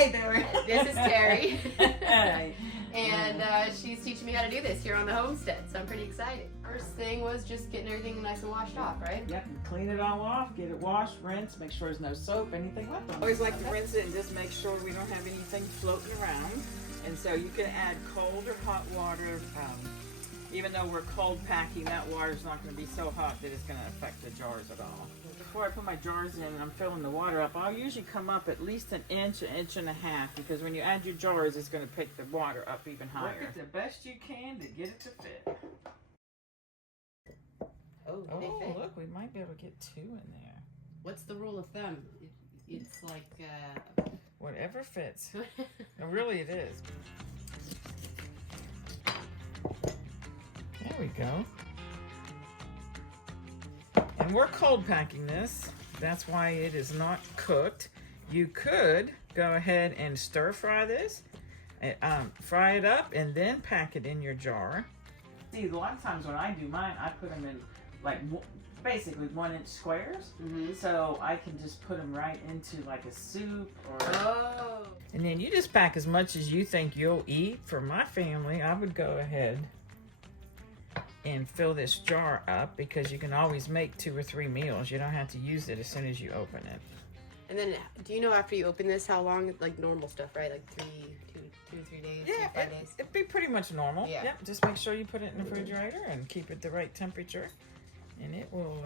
Hey there. This is Terri. Hey. And she's teaching me how to do this here on the homestead, so I'm pretty excited. First thing was just getting everything nice and washed off, right? Yep, clean it all off, get it washed, rinse, make sure there's no soap, anything left on it. Always like to rinse it and just make sure we don't have anything floating around. And so you can add cold or hot water. Even though we're cold packing, that water's not going to be so hot that it's going to affect the jars at all. Before I put my jars in and I'm filling the water up, I'll usually come up at least an inch and a half, because when you add your jars, it's going to pick the water up even higher. Work it the best you can to get it to fit. Oh, they fit. Look, we might be able to get 2 in there. What's the rule of thumb? It's like... Whatever fits. No, really it is. There we go. And we're cold packing this. That's why it is not cooked. You could go ahead and stir fry this, fry it up, and then pack it in your jar. See, a lot of times when I do mine, I put them in like basically 1-inch squares. So I can just put them right into like a soup or... Oh. And then you just pack as much as you think you'll eat. For my family, I would go ahead and fill this jar up, because you can always make 2 or 3 meals. You don't have to use it as soon as you open it. And then, do you know after you open this how long, like normal stuff, right? Like 2 to 3 days, Yeah, 5 days? it'd be pretty much normal. Yeah. Yep, just make sure you put it in the refrigerator and keep it the right temperature. And it will,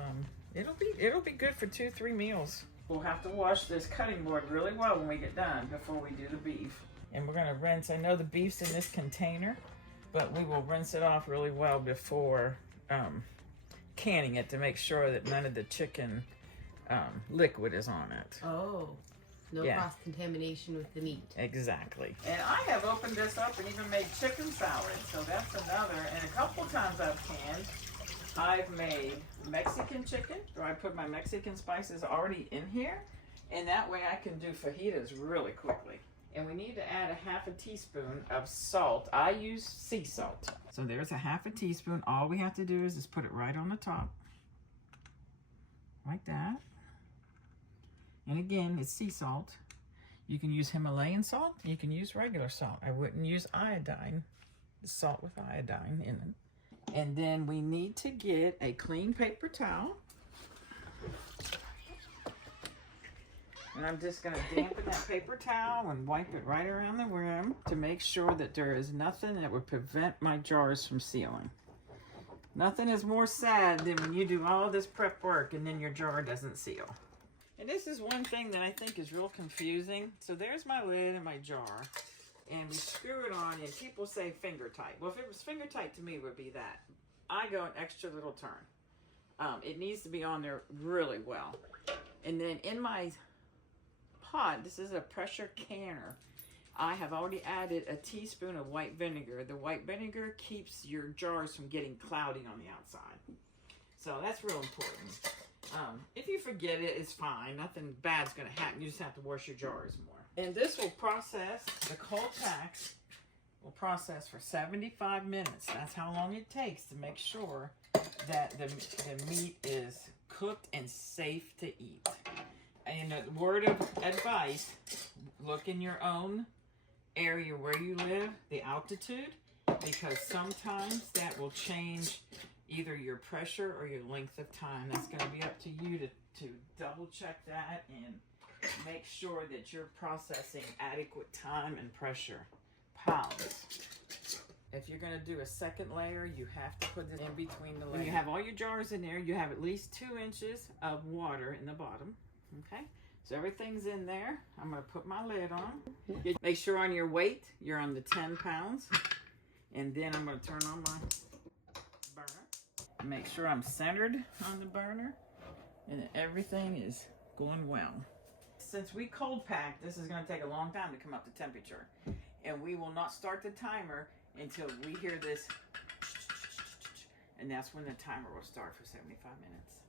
it'll be good for 2-3 meals. We'll have to wash this cutting board really well when we get done before we do the beef. And we're gonna rinse, I know the beef's in this container, but we will rinse it off really well before canning it to make sure that none of the chicken liquid is on it. Oh, no cross-contamination with the meat. Exactly. And I have opened this up and even made chicken salad, so that's another. And a couple times I've canned, I've made Mexican chicken, where I put my Mexican spices already in here, and that way I can do fajitas really quickly. And we need to add a 1/2 teaspoon of salt. I use sea salt. So there's a 1/2 teaspoon. All we have to do is just put it right on the top. Like that. And again, it's sea salt. You can use Himalayan salt. You can use regular salt. I wouldn't use iodine. Salt with iodine in it. And then we need to get a clean paper towel. And I'm just going to dampen that paper towel and wipe it right around the rim to make sure that there is nothing that would prevent my jars from sealing. Nothing is more sad than when you do all this prep work and then your jar doesn't seal. And this is one thing that I think is real confusing. So there's my lid and my jar. And we screw it on, and people say finger tight. Well, if it was finger tight to me, it would be that. I go an extra little turn. It needs to be on there really well. And then in my pot, this is a pressure canner, I have already added a teaspoon of white vinegar. The white vinegar keeps your jars from getting cloudy on the outside. So that's real important. If you forget it, it's fine. Nothing bad's going to happen. You just have to wash your jars more. And this will process, the cold packs will process for 75 minutes. That's how long it takes to make sure that the meat is cooked and safe to eat. And a word of advice, look in your own area where you live, the altitude, because sometimes that will change either your pressure or your length of time. That's going to be up to you to double check that and make sure that you're processing adequate time and pressure. Pounds. If you're going to do a second layer, you have to put it in between the layers. When you have all your jars in there, you have at least 2 inches of water in the bottom. Okay, so everything's in there. I'm going to put my lid on. Make sure on your weight, you're on the 10 pounds. And then I'm going to turn on my burner. Make sure I'm centered on the burner and that everything is going well. Since we cold pack, this is going to take a long time to come up to temperature. And we will not start the timer until we hear this. And that's when the timer will start for 75 minutes.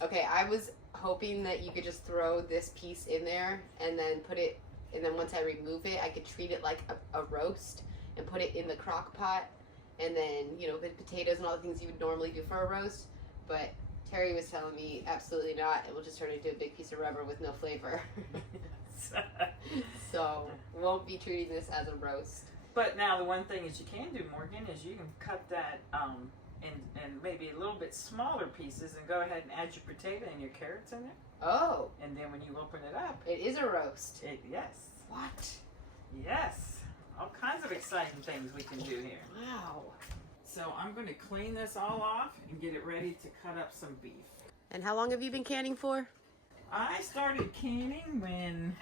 Okay, I was hoping that you could just throw this piece in there and then put it, and then once I remove it, I could treat it like a roast and put it in the crock pot, and then, you know, the potatoes and all the things you would normally do for a roast. But Terri was telling me absolutely not. It will just turn into a big piece of rubber with no flavor. So won't be treating this as a roast. But now the one thing that you can do, Morgan, is you can cut that in maybe a little bit smaller pieces and go ahead and add your potato and your carrots in it. Oh. And then when you open it up, It is a roast. Yes. What? Yes. All kinds of exciting things we can do here. Wow. So I'm going to clean this all off and get it ready to cut up some beef. And how long have you been canning for? I started canning when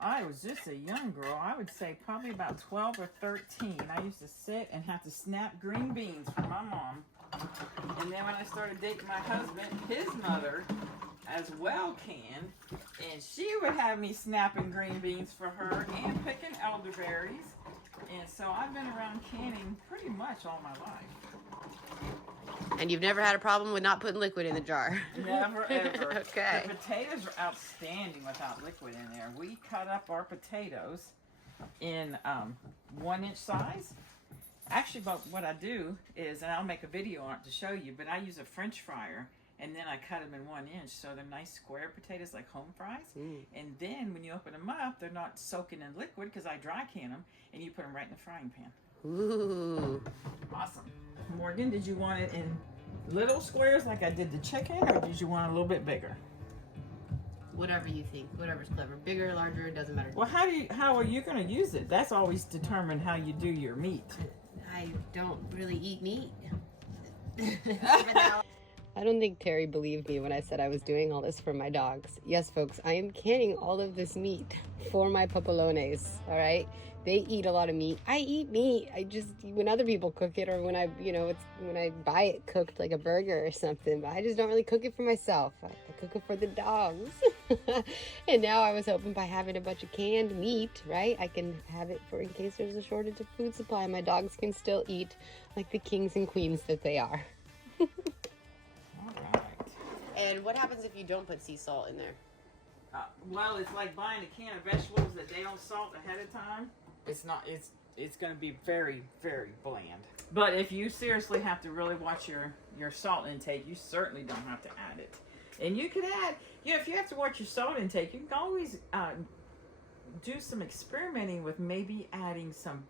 I was just a young girl. I would say probably about 12 or 13. I used to sit and have to snap green beans for my mom. And then when I started dating my husband, his mother as well canned. And she would have me snapping green beans for her and picking elderberries. And so I've been around canning pretty much all my life. And you've never had a problem with not putting liquid in the jar? Never, ever. Okay. The potatoes are outstanding without liquid in there. We cut up our potatoes in 1-inch size. Actually, but what I do is, and I'll make a video on it to show you, but I use a French fryer, and then I cut them in 1 inch, so they're nice square potatoes like home fries. And then when you open them up, they're not soaking in liquid because I dry can them, and you put them right in the frying pan. Ooh. Awesome. Morgan, did you want it in little squares like I did the chicken, or did you want it a little bit bigger? Whatever you think. Whatever's clever. Bigger, larger, it doesn't matter. Well, how are you going to use it? That's always determined how you do your meat. I don't really eat meat. I don't think Terry believed me when I said I was doing all this for my dogs. Yes, folks, I am canning all of this meat for my papalones, all right? They eat a lot of meat. I eat meat. I just, when other people cook it, or when I, when I buy it cooked like a burger or something, but I just don't really cook it for myself. I cook it for the dogs. And now I was hoping by having a bunch of canned meat, right, I can have it for in case there's a shortage of food supply. My dogs can still eat like the kings and queens that they are. All right. And what happens if you don't put sea salt in there? Well, it's like buying a can of vegetables that they don't salt ahead of time. It's going to be very, very bland. But if you seriously have to really watch your salt intake, you certainly don't have to add it. And you could add, if you have to watch your salt intake, you can always do some experimenting with maybe adding some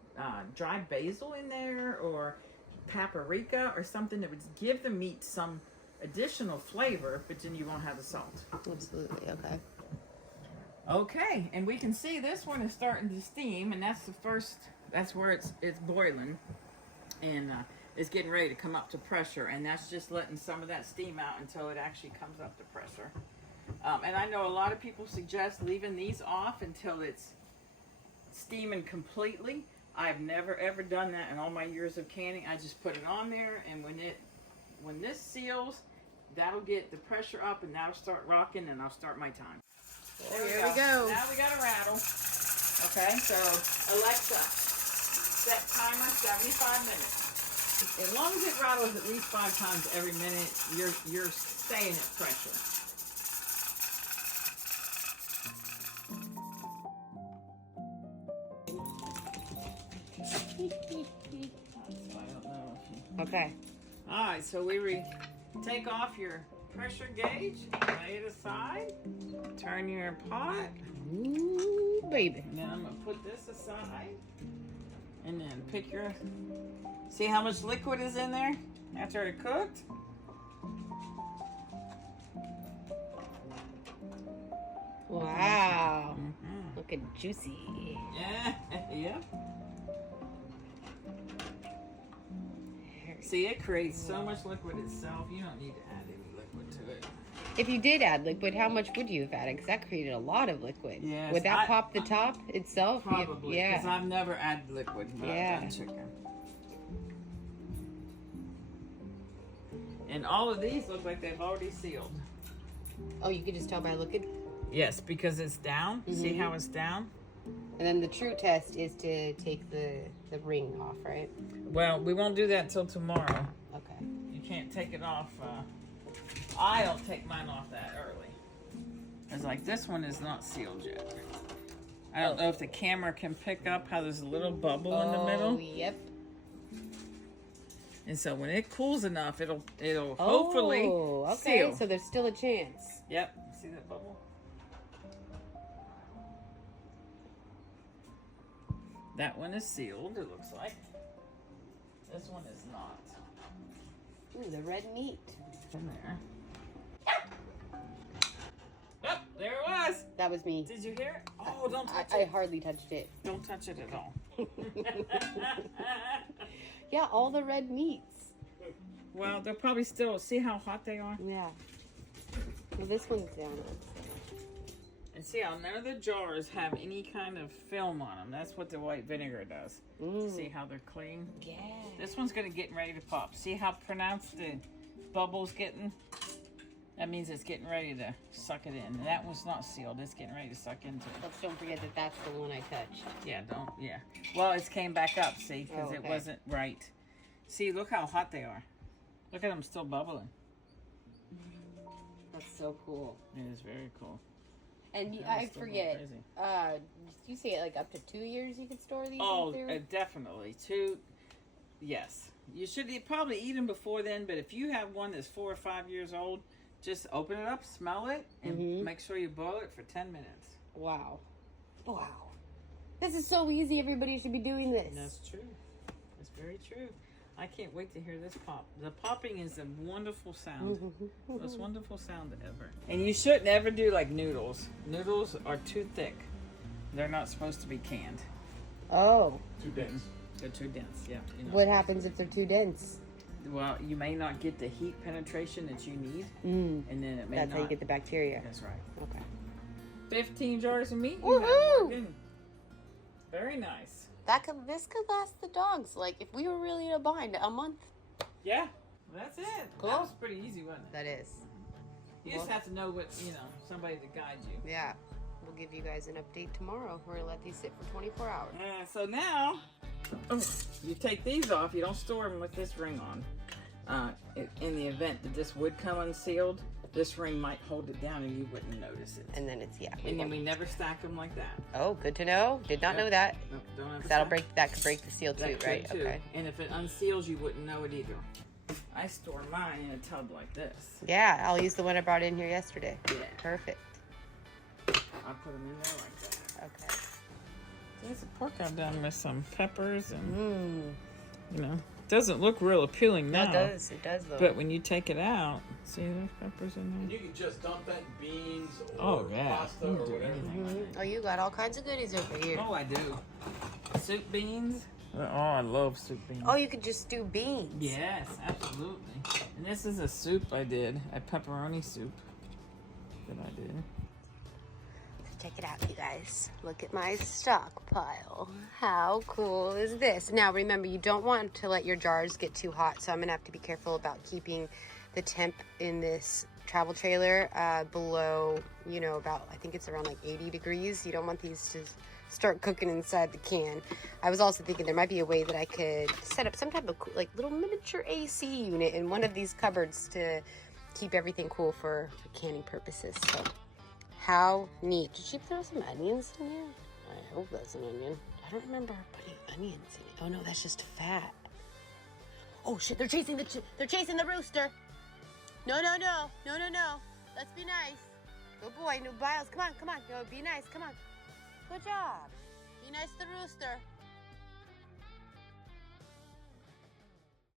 dried basil in there, or paprika, or something that would give the meat some additional flavor, but then you won't have the salt. Absolutely, okay. Okay, and we can see this one is starting to steam, and that's where it's boiling, and it's getting ready to come up to pressure, and that's just letting some of that steam out until it actually comes up to pressure. And I know a lot of people suggest leaving these off until it's steaming completely. I've never ever done that in all my years of canning. I just put it on there, and when this seals, that'll get the pressure up, and that'll start rocking, and I'll start my time. There we go. Now we got a rattle. Okay, so Alexa, set timer 75 minutes. As long as it rattles at least 5 times every minute, you're staying at pressure. Okay. All right, so take off your pressure gauge, lay it aside, turn your pot. Ooh, baby. And then I'm going to put this aside, and then see how much liquid is in there after it cooked? Wow. Looking juicy. Yeah, yep. See, it creates so much liquid itself, you don't need to add any liquid to it. If you did add liquid, how much would you have added? Because that created a lot of liquid. Yes, Would that pop the top itself? Probably, because Yeah. I've never added liquid when I've done chicken. And all of these look like they've already sealed. Oh, you can just tell by looking? Yes, because it's down. See how it's down? And then the true test is to take the ring off, right? Well, we won't do that till tomorrow. Okay. You can't take it off. I'll take mine off that early. It's like this one is not sealed yet. I don't know if the camera can pick up how there's a little bubble in the middle. Oh, yep. And so when it cools enough, it'll hopefully okay. seal. So there's still a chance. Yep. See that bubble? That one is sealed, it looks like. This one is not. Ooh, the red meat. In there. Yep, there it was. That was me. Did you hear it? Oh, don't touch I it. hardly touched it. Don't touch it at all. Yeah, all the red meats. Well, they're probably still, see how hot they are? Yeah. Well, this one's down. And see how none of the jars have any kind of film on them. That's what the white vinegar does. See how they're clean? Yeah. This one's going to get ready to pop. See how pronounced the bubble's getting? That means it's getting ready to suck it in. And that one's not sealed. It's getting ready to suck into it. Let's don't forget that that's the one I touched. Yeah, yeah. Well, it's came back up, see, because it wasn't right. See, look how hot they are. Look at them still bubbling. That's so cool. It is very cool. And I forget, you say like up to 2 years you can store these? Oh, definitely. 2, yes. You should probably eat them before then, but if you have one that's 4 or 5 years old, just open it up, smell it, and make sure you boil it for 10 minutes. Wow. Wow. This is so easy. Everybody should be doing this. That's true. That's very true. I can't wait to hear this pop. The popping is a wonderful sound. Most wonderful sound ever. And you shouldn't ever do like noodles. Noodles are too thick. They're not supposed to be canned. Oh. Too dense. They're too dense, yeah. What happens if they're too dense? Well, you may not get the heat penetration that you need, and then it may That's not. how you get the bacteria. That's right. Okay. 15 jars of meat. Woohoo! Very nice. This could last the dogs. Like if we were really in a bind, a month. Yeah, that's it. Cool. That was pretty easy, wasn't it? That is. You just have to know what, somebody to guide you. Yeah. We'll give you guys an update tomorrow. We're gonna let these sit for 24 hours. So now, you take these off. You don't store them with this ring on. In the event that this would come unsealed, this ring might hold it down and you wouldn't notice it. And then it's And then we never stack them like that. Oh, good to know. Did not know that. No, don't ever That'll stack. that could break the seal too, That right? could too. Okay. And if it unseals, you wouldn't know it either. I store mine in a tub like this. Yeah, I'll use the one I brought in here yesterday. Yeah. Perfect. I put them in there like that. Okay. There's a pork I've done with some peppers and, doesn't look real appealing now. No, it does though. But when you take it out, see there's peppers in And there? you can just dump that in beans or pasta You or can do whatever. anything with that. Oh, you got all kinds of goodies over here. Oh, I do. Soup beans. Oh, I love soup beans. Oh, you could just do beans. Yes, absolutely. And this is a soup I did, a pepperoni soup that I did. Check it out, you guys. Look at my stockpile. How cool is this? Now, remember, you don't want to let your jars get too hot, so I'm going to have to be careful about keeping the temp in this travel trailer below, about, I think it's around like 80 degrees. You don't want these to start cooking inside the can. I was also thinking there might be a way that I could set up some type of like little miniature AC unit in one of these cupboards to keep everything cool for canning purposes. So. How neat. Did she throw some onions in here? I hope that's an onion. I don't remember her putting onions in it. Oh no, that's just fat. Oh shit, they're chasing the rooster. No. Let's be nice. Good boy, no biles. Come on. No, be nice. Come on. Good job. Be nice to the rooster.